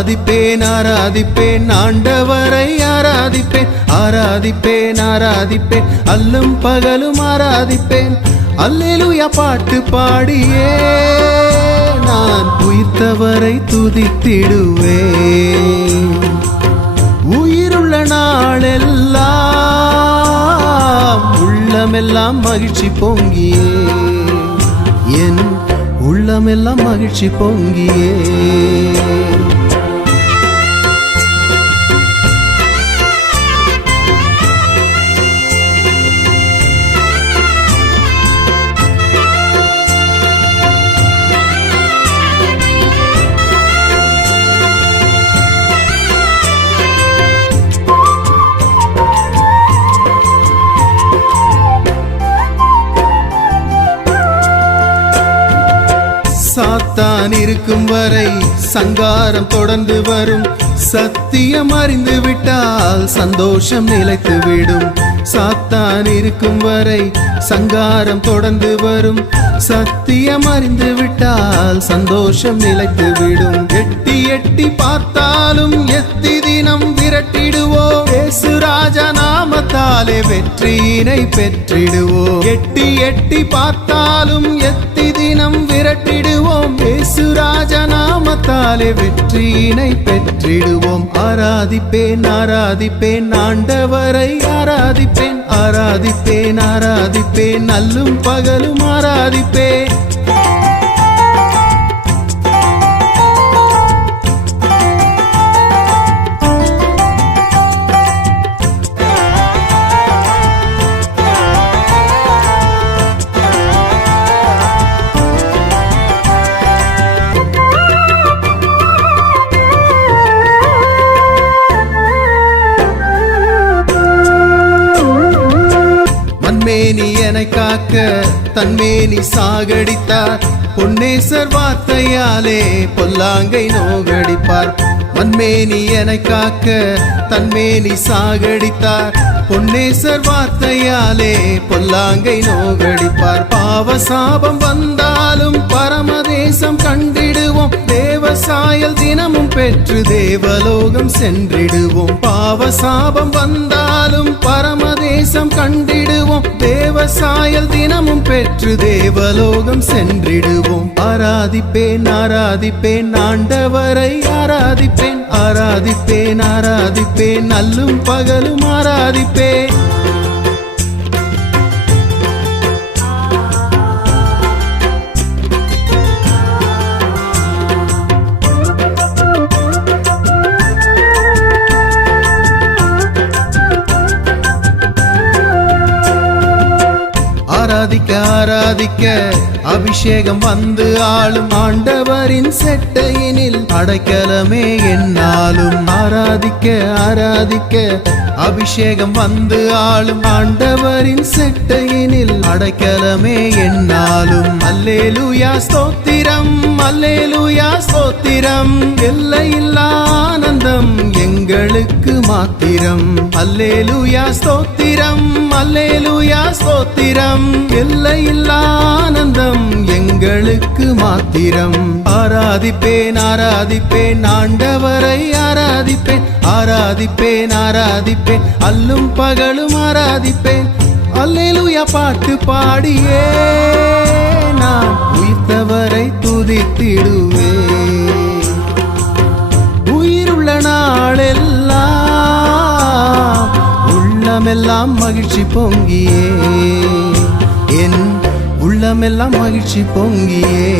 ஆராதிப்பேன் ஆராதிப்பேன் ஆண்டவரை ஆராதிப்பேன் ஆராதிப்பேன் ஆராதிப்பேன் அல்லும் பகலும் ஆராதிப்பேன் அல்லேலூயா பாட்டு பாடியே நான் உயிர்த்தவரை துதித்திடுவேன் உயிருள்ள நாளெல்லாம் உள்ளமெல்லாம் மகிழ்ச்சி பொங்கியே என் உள்ளமெல்லாம் மகிழ்ச்சி பொங்கியே சாத்தான் இருக்கும் வரை சங்காரம் தொடர்ந்து வரும் சத்தியம் அறிந்து விட்டால் சந்தோஷம் நிலைத்து விடும் சாத்தான் இருக்கும் வரை சங்காரம் தொடர்ந்து வரும் சத்தியம் அறிந்து விட்டால் சந்தோஷம் நிலைத்து விடும் எட்டி எட்டி பார்த்தாலும் எத்தி தினம் விரட்டிடுவோம் இயேசு ராஜா நாமத்தாலே வெற்றியினை பெற்றிடுவோம் எட்டி எட்டி பார்த்தாலும் எத்தி தினம் விரட்டிடுவோம் இயேசு ராஜா நாமத்தாலே வெற்றியினை பெற்றிடுவோம் ஆராதிப்பேன் ஆராதிப்பேன் ஆண்டவரை ஆராதிப்பேன் ஆராதிப்பேன் ஆராதிப்பேன் நல்லும் பகலும் ஆராதிப்பேன் மண்மேனி என்னை காக்க தன்மேனி சாகடித்தார் பொன்னேசர் வார்த்தையாலே பொல்லாங்கை நோகடிப்பார் மண்மேனி என்னை காக்க தன்மேனி சாகடித்தார் பொன்னேசர் வார்த்தையாலே பொல்லாங்கை நோகடிப்பார் பாவ சாபம் வந்தாலும் பரமதேசம் கண்டிடுவோம் தேவசாயல் தினமும் பெற்று தேவலோகம் சென்றிடுவோம் பாவ சாபம் வந்தாலும் பரமதேசம் கண்டிடுவோம் தேவசாயல் தினமும் பெற்று தேவலோகம் சென்றிடுவோம் ஆராதிப்பேன் ஆராதிப்பேன் ஆண்டவரை ஆராதிப்பேன் ஆராதிப்பேன் ஆராதிப்பேன் நல்லும் பகலும் ஆராதிப்பேன் ஆராதிக்க ஆராதிக்க அபிஷேகம் வந்து ஆளும் ஆண்டவரின் செட்டையினில் அடைக்கலமே என்னாலும் ஆராதிக்க ஆராதிக்க அபிஷேகம் வந்து ஆளும் ஆண்டவரின் செட்டையினில் அடைக்கலமே என்னாலும் அல்லேலூயா ஸ்தோத்திரம் அல்லேலூயா ஸ்தோத்திரம் எல்லையில்லா ஆனந்தம் எங்களுக்கு மாத்திரம் அல்லேலூயா ஸ்தோத்திரம் அல்லேலூயா ஸ்தோத்திரம் எல்லையில்லா ஆனந்தம் எங்களுக்கு மாத்திரம் ஆராதிப்பேன் ஆராதிப்பேன் ஆண்டவரை ஆராதிப்பேன் ஆராதிப்பேன் ஆராதிப்பேன் அல்லும் பகலும் ஆராதிப்பேன் அல்லேலூயா பாட்டு பாடியே நான் உயிர்த்தவரை துதித்திடுவேன் உயிருள்ள நாளெல்லாம் உள்ளமெல்லாம் மகிழ்ச்சி பொங்கியே என் உள்ளமெல்லாம் மகிழ்ச்சி பொங்கியே